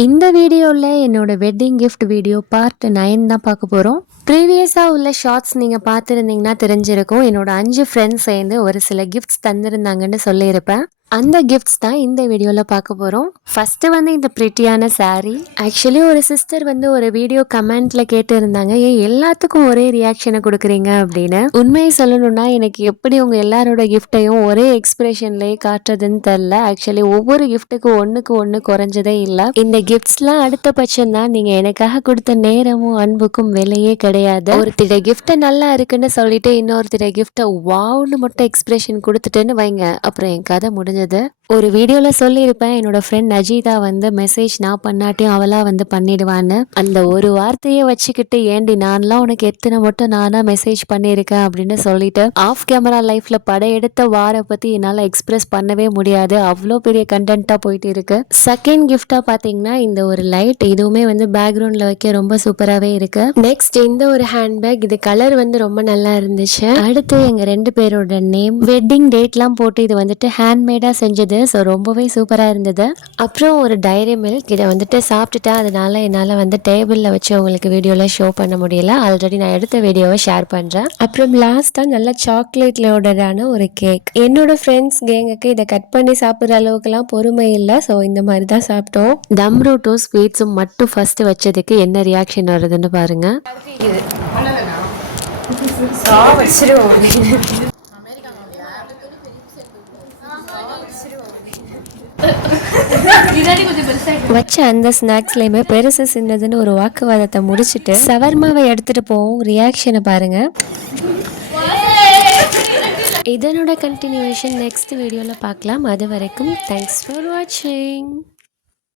இந்த வீடியோவில் என்னோட வெட்டிங் கிஃப்ட் வீடியோ பார்ட் 9 தான் பார்க்க போகிறோம். ப்ரீவியஸாக உள்ள ஷார்ட்ஸ் நீங்கள் பார்த்துருந்தீங்கன்னா தெரிஞ்சிருக்கும். என்னோட 5 ஃப்ரெண்ட்ஸ் சேர்ந்து ஒரு சில கிஃப்ட்ஸ் தந்திருந்தாங்கன்னு சொல்லியிருப்பேன். அந்த கிஃப்ட்ஸ் தான் இந்த வீடியோவில் பார்க்க போகிறோம். ஃபஸ்ட்டு வந்து இந்த ப்ரிட்டியான சாரீ. ஆக்சுவலி ஒரு சிஸ்டர் வந்து ஒரு வீடியோ கமெண்ட்டில் கேட்டு இருந்தாங்க, ஏன் எல்லாத்துக்கும் ஒரே ரியாக்ஷனை கொடுக்குறீங்க அப்படின்னு. உண்மையை சொல்லணும்னா எனக்கு எப்படி உங்கள் எல்லாரோட கிஃப்டையும் ஒரே எக்ஸ்பிரஷன்லேயே காட்டுறதுன்னு தெரில. ஆக்சுவலி ஒவ்வொரு கிஃப்ட்டுக்கும் ஒன்றுக்கு ஒன்று குறைஞ்சதே இல்லை. இந்த கிஃப்ட்ஸ்லாம் அடுத்த பட்சம் தான். நீங்கள் எனக்காக கொடுத்த நேரமும் அன்புக்கும் விலையே கிடையாது. ஒருத்திட கிஃப்ட்டை நல்லா இருக்குன்னு சொல்லிட்டு இன்னொருத்திட கிஃப்ட்டை வாவ்னு மட்டும் எக்ஸ்பிரஷன் கொடுத்துட்டேன்னு வைங்க, அப்புறம் என் கதை முடிஞ்சது. ஒரு வீடியோவில் சொல்லியிருப்பேன், என்னோட ஃப்ரெண்ட் நஜீதா வந்து மெசேஜ் நான் பண்ணாட்டியும் அவளாக வந்து பண்ணிடுவான்னு. அந்த ஒரு வார்த்தையை வச்சுக்கிட்டு ஏண்டி நான்லாம் உனக்கு எத்தனை மட்டும் நானா மெசேஜ் பண்ணியிருக்கேன் அப்படின்னு சொல்லிட்டு ஆஃப் கேமரா லைஃப்ல படையெடுத்த வாரை பற்றி என்னால் எக்ஸ்பிரஸ் பண்ணவே முடியாது. அவ்வளோ பெரிய கண்டென்ட்டாக போயிட்டு இருக்கு. செகண்ட் கிஃப்டாக பார்த்தீங்கன்னா இந்த ஒரு லைட், இதுவுமே வந்து பேக்ரவுண்டில் வைக்க ரொம்ப சூப்பராகவே இருக்கு. நெக்ஸ்ட் இந்த ஒரு ஹேண்ட்பேக், இது கலர் வந்து ரொம்ப நல்லா இருந்துச்சு. அடுத்து எங்கள் 2 பேரோட நேம், வெட்டிங் டேட்லாம் போட்டு இது வந்துட்டு ஹேண்ட்மேடாக செஞ்சது. ஸோ ரொம்பவே சூப்பராக இருந்தது. அப்புறம் ஒரு டைரி மில்க், இதை வந்துட்டு சாப்பிட்டுட்டேன், அதனால என்னால் வந்து டேபிளில் வச்சு உங்களுக்கு வீடியோவில் ஷோ பண்ண முடியல. ஆல்ரெடி நான் எடுத்த வீடியோவை ஷேர் பண்ணுறேன். அப்புறம் லாஸ்ட்டாக நல்ல சாக்லேட்லோடரான ஒரு கேக். என்னோட ஃப்ரெண்ட்ஸ் கேங்குக்கு இதை கட் பண்ணி சாப்பிட்ற அளவுக்குலாம் பொறுமை இல்லை. ஸோ இந்த மாதிரி தான் சாப்பிட்டோம். தம் ரூட்டும் ஸ்வீட்ஸும் மட்டும் ஃபஸ்ட்டு வச்சதுக்கு என்ன ரியாக்ஷன் வருதுன்னு பாருங்க. வச்ச அந்த ஸ்நாக்ஸ்லயுமே பெருசு சின்னதுன்னு ஒரு வாக்குவாதத்தை முடிச்சுட்டு சவர்மாவை எடுத்துட்டு போவோம். ரியாக்ஷனை பாருங்க. இதனோட கண்டினியூவேஷன் நெக்ஸ்ட் வீடியோவில் பார்க்கலாம். அது வரைக்கும் தேங்க்ஸ் ஃபார் வாட்சிங்.